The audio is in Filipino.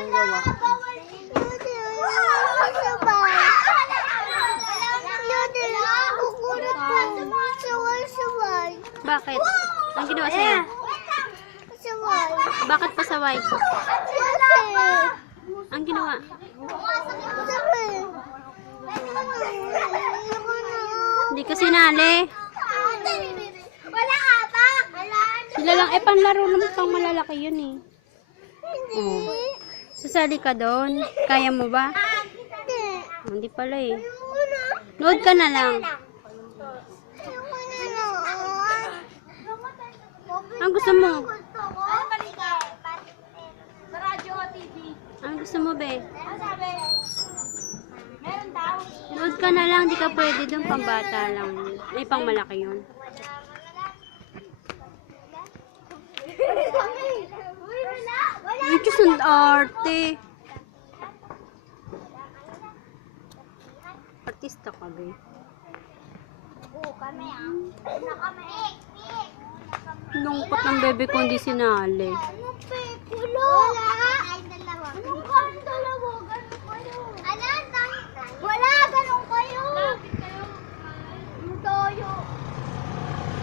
yung gawa. Bakit? Ang ginawa sa'yo? Bakit pasaway? Ang ginawa? Hindi ka sinali. Sila lang, panlaro naman pang malalaki yun eh. Oh. Sasali ka doon. Kaya mo ba? Hindi pala eh. Nood ka na lang. Ang gusto mo? Ang gusto mo, be? Nood ka na lang, di ka pwede doon, pang bata lang. Ay, pang malaki yun. Ay, Diyos ang arte. Artista ka, be. Lungkot ng bebe ko, hindi sinali.